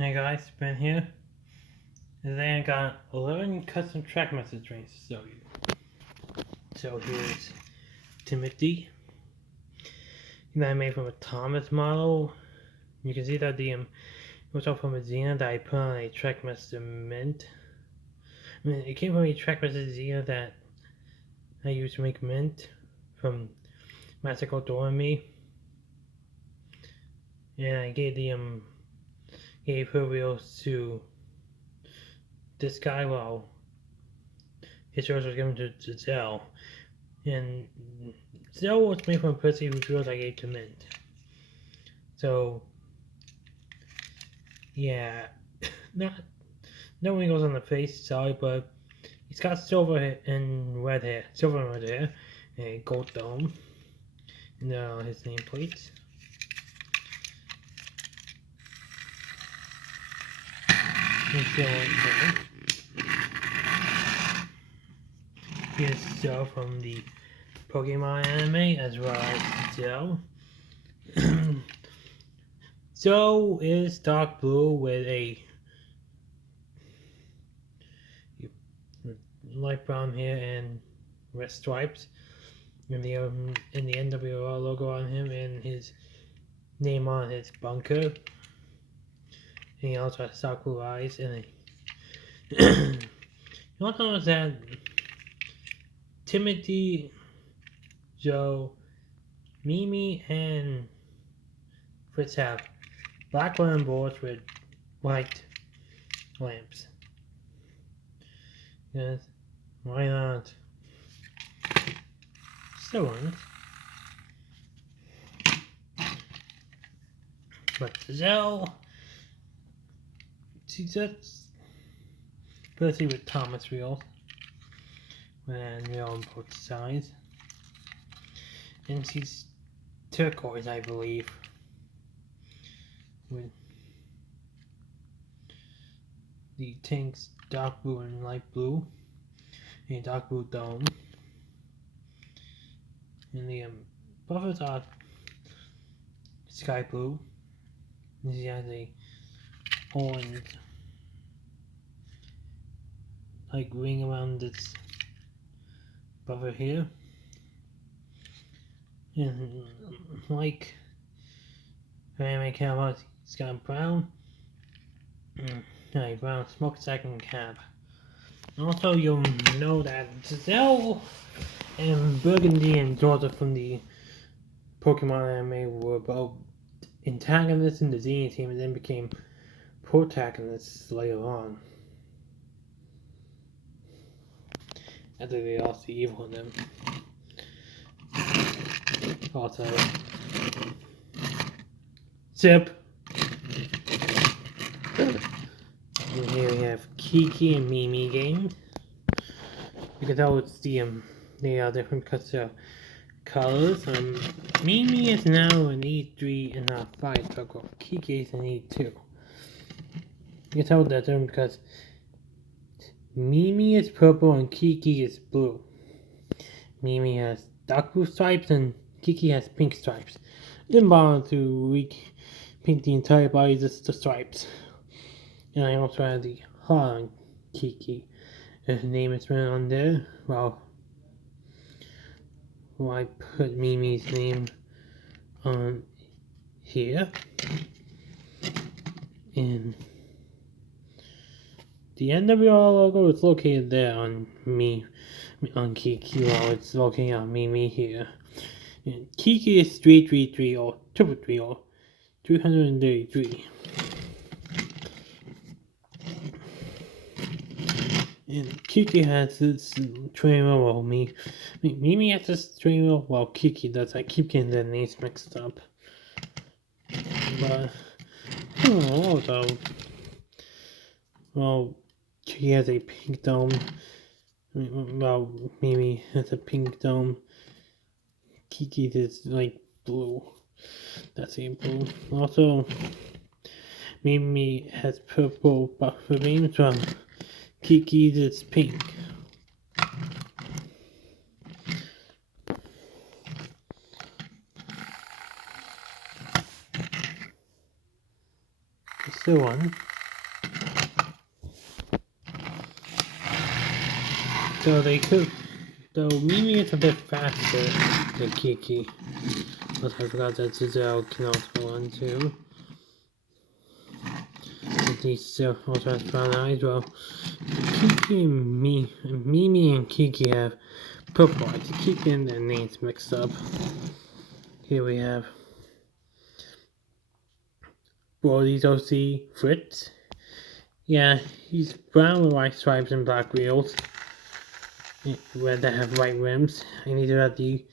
Hey guys, Ben here. Today I got 11 custom Trackmaster trains to show you. So here's Timothy. That I made from a Thomas model. You can see that the was all from a Gina that I put on a Trackmaster mint. It came from a Trackmaster Gina that I used to make mint from Magical Doremi. And I gave her wheels to this guy while his wheels was given to Giselle. And Giselle was made from Percy, whose wheels I gave to Mint. So yeah, no wrinkles on the face, sorry, but he's got silver and red hair, silver and red hair, and a gold dome, and his nameplates. Here's Giselle from the Pokemon anime, as well as Giselle. Giselle is dark blue with a light brown hair and red stripes, and the NWR logo on him, and his name on his bunker. And he also has dark blue eyes, and you also notice that Timothy, Joe, Mimi, and Fritz have black lamp boards with white lamps. Yes, why not? Still on. But Giselle, she just Percy with Thomas wheels, and wheel on both sides, and she's turquoise, I believe, with the tanks dark blue and light blue, and a dark blue dome, and the buffers are sky blue, and she has a orange like ring around this buffer here, and like anime cab, it's got brown, brown smokestack and cab. Also, you'll know that Giselle and Burgundy and Georgia from the Pokemon anime were both antagonists in the Xenia team, and then became protagonists later on, after they lost the evil in them. Also, Zip. And here we have Kiki and Millie Gamez. You can tell it's they are different colors. Mimi is now an E3 and a fire truck, while Kiki is an E2. You can tell that different because Mimi is purple and Kiki is blue. Mimi has dark blue stripes and Kiki has pink stripes. Didn't bother to paint the entire body, just the stripes. And I also have the heart on Kiki. His name is written on there. Well, I put Mimi's name on here. And the NWR logo is located there on Kiki, while it's located on Mimi here. And Kiki is 333 or 333 or 333. And Kiki has this train wheel, while Mimi has this train wheel, while Kiki does. I keep getting their names mixed up. But, also, well, Kiki has a pink dome. Well, Mimi has a pink dome. Kiki is like blue. That's a blue. Also, Mimi has purple buffer beams, while Kiki's is pink. Still on. So they could, though Mimi is a bit faster than Kiki. But I forgot that Giselle can also run too. And these still also has brown eyes. Well, Kiki and Mimi and Kiki have purple eyes. To keep getting their names mixed up. Here we have Brody's OC Fritz. Yeah, he's brown with white stripes and black wheels. Red that have white rims. I need to have the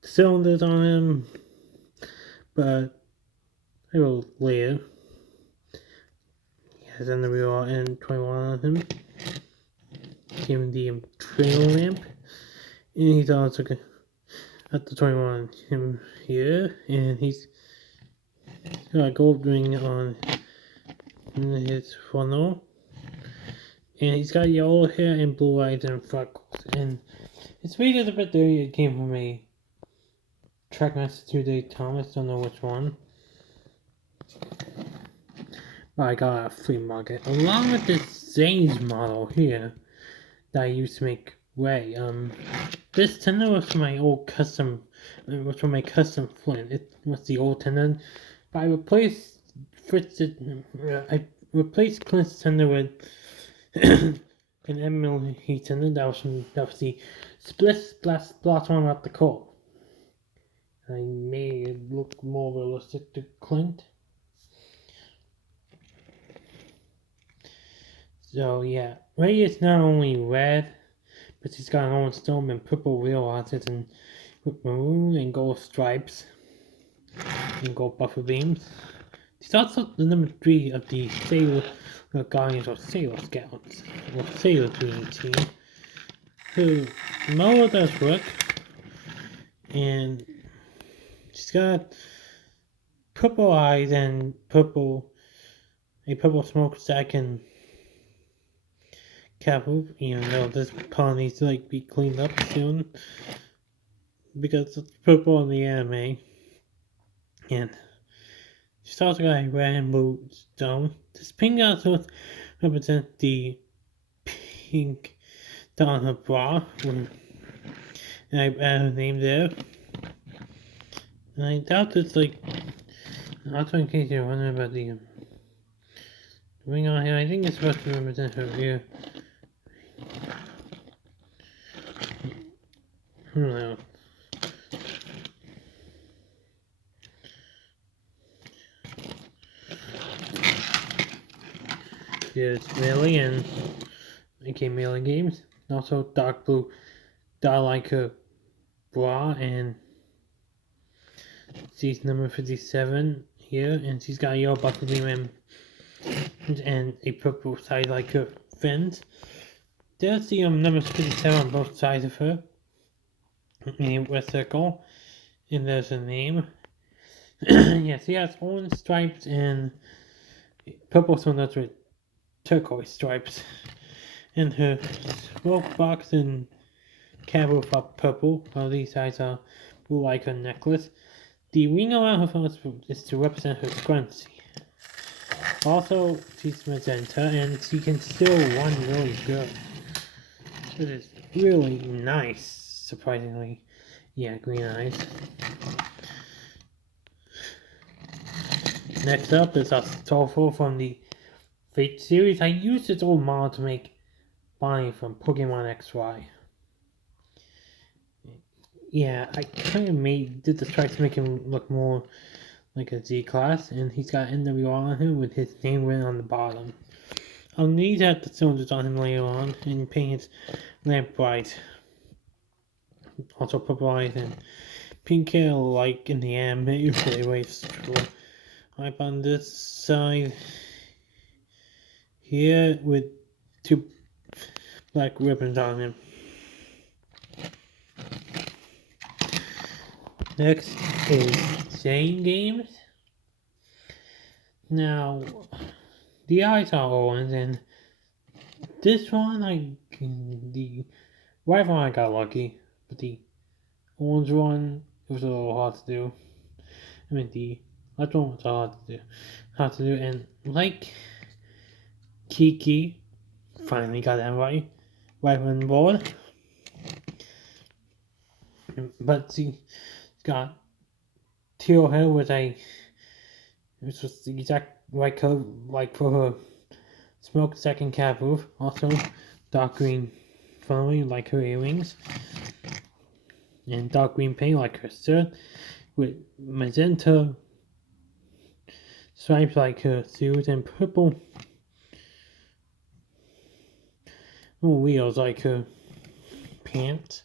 cylinders on him, but I will later. He has an wheel and 21 on him. Give him the trail lamp, and he's also at the 21 on him here, and he's got a gold ring on his funnel, and he's got yellow hair and blue eyes and freckles, and his weight is a bit dirty. It came from a Trackmaster Thomas, don't know which one. But I got a flea market along with this Zane's model here that I used to make Ray. This tendon was from my old custom. It was from my custom Flint. It was the old tendon, but I replaced I replaced Clint's tendon with an Emily tendon. That was the split splash one at the core. I made it look more realistic to Clint. So yeah, Ray is not only red, but he's got an orange stone and purple wheel on it, and with maroon and gold stripes and gold buffer beams. He's also the number 3 of the Sailor Guardians or Sailor Scouts, or Sailor Green team, who Moa does work, and she's got purple eyes and a purple smokestack and Capu, even though this pond needs to be cleaned up soon because it's purple in the anime. And she's also got a red and blue stone. This pink also represents the pink down her bra, and I added her name there. And I doubt it's also in case you're wondering about the ring on here, I think it's supposed to represent her ear. No. Here's Millie and Millie Gamez. Also dark blue dot like her bra, and she's number 57 here, and she's got a yellow buckle beam and a purple side like her fins. There's the number 57 on both sides of her. A circle, and there's a name. Yes, he has orange stripes and purple cylinders with turquoise stripes. And her smoke box and cabo are purple, while these sides are blue like her necklace. The ring around her phone is to represent her scrunchie. Also, she's magenta, and she can still run really good. It is really nice. Surprisingly, yeah, green eyes. Next up is Astolfo from the Fate series. I used this old model to make Bonnie from Pokemon XY. Yeah, I kind of did the try to make him look more like a Z class, and he's got NWR on him with his name written on the bottom. I'll need to have the cylinders on him later on and paint his lamp bright. Also purple eyes and pink hair like in the anime usually waves right on this side here with 2 black ribbons on him. Next is Jane Gamez. Now the eyes are orange, and this one the white one I got lucky. But the orange one, it was a little hard to do. I mean, the left one was hard to do. And like Kiki finally got that right on board. But she got teal hair which was the exact right color like for her smoke second cap roof. Also dark green following like her earrings. And dark green paint like her shirt with magenta stripes like her shoes and purple wheels like her pants.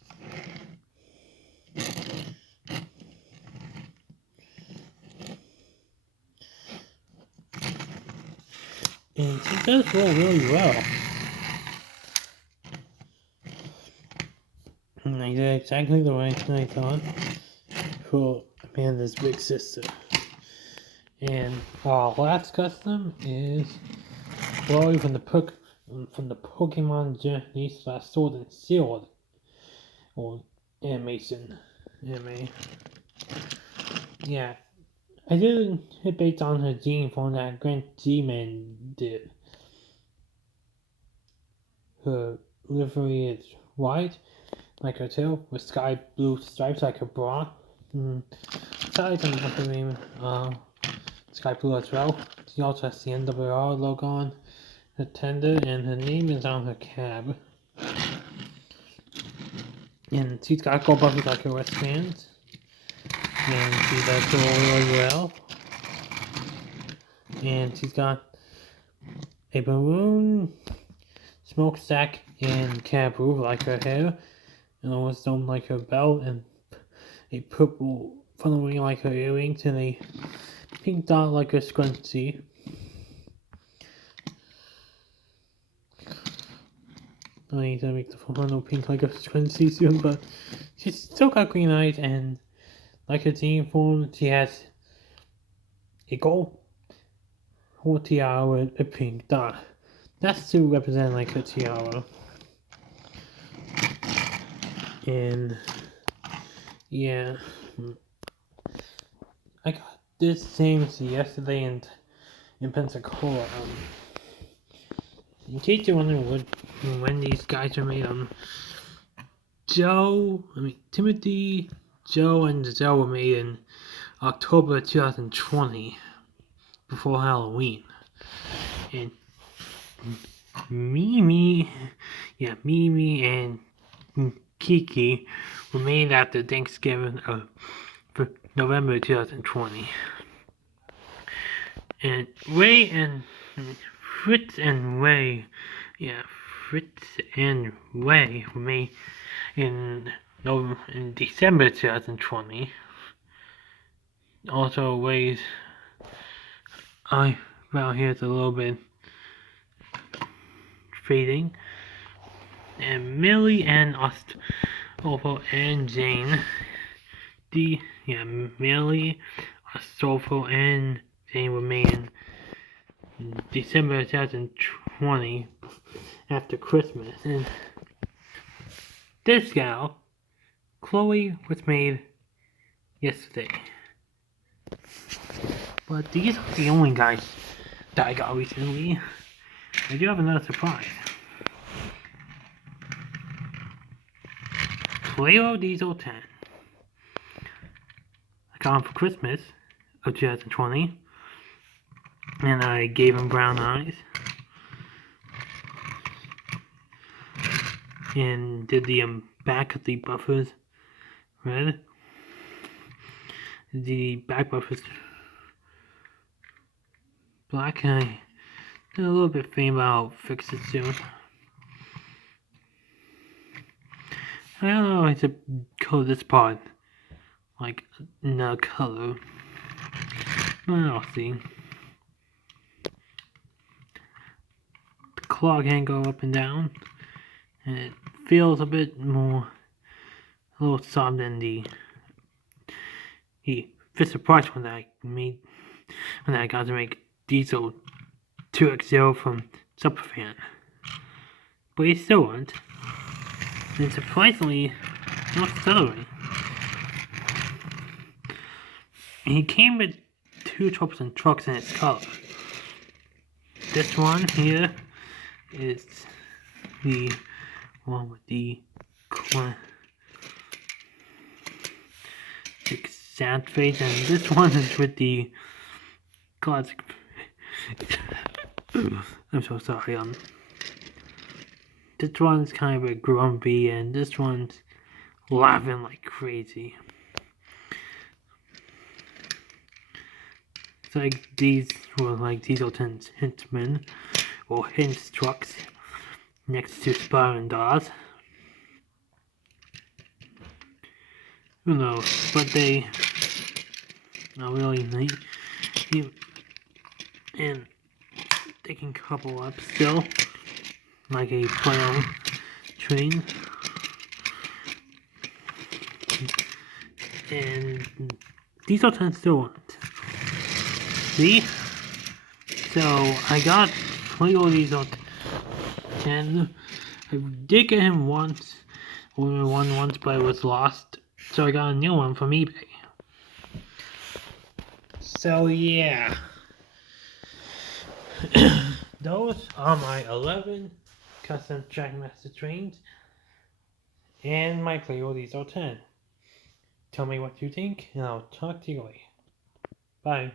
And she does roll really well. And I did exactly the right thing I thought for Amanda's big sister. And our last custom is Brody from the Pokemon Journey / Sword and Shield or animation. Anime. Yeah. I did it based on her gene form that Grant G-Man did. Her livery is white, like her tail, with sky blue stripes like her bra. Sides on the sky blue as well. She also has the NWR logo on her tender, and her name is on her cab. And she's got gold buttons like her wristbands. And she does roll really well. And she's got a maroon smokestack and cab roof like her hair, and almost dome like her belt, and a purple funnel ring like her earrings, and a pink dot like her scrunchie. I need to make the funnel pink like her scrunchie soon, but she's still got green eyes, and like her team form, she has a gold tiara with a pink dot. That's to represent like her tiara. And yeah, I got this same yesterday in Pensacola. In case you're wondering when these guys are made, Timothy, Joe, and Giselle were made in October 2020, before Halloween. And Mimi and Kiki were made after Thanksgiving for November 2020. And Fritz and Ray were made in December 2020. Also, Ray's eyebrow here is a little bit fading. And Millie and Astolfo and Jane. Millie, Astolfo, and Jane were made in December 2020 after Christmas. And this gal, Chloe, was made yesterday. But these aren't the only guys that I got recently. I do have another surprise. Plarail Diesel 10. I got him for Christmas of 2020. And I gave him brown eyes. And did the back of the buffers red. The back buffers black. And I did a little bit faint, but I'll fix it soon. I don't know how to color this part like another color. But I'll see. The claw can go up and down, and it feels a little soft than the Fisher Price one that I made, when I got to make Diesel 2XL from Superfan. But he still won't. And surprisingly, not stuttering. He came with 2 troublesome trucks in its color. This one here is the one with the sad face, and this one is with the classic. I'm so sorry. This one's kind of a grumpy, and this one's laughing like crazy. It's like these were like Dieselton's henchmen, or hench trucks, next to Spyron Dolls. Who knows? But they are really neat. And they can couple up still, like a Plarail train. And Dieselton still won't. See? So I got Plarail Diesel 10. I did get him once, once, but it was lost. So I got a new one from eBay. So yeah. Those are my 11 custom Trackmaster trains and my Plarail Diesel 10. Tell me what you think, and I'll talk to you later. Bye.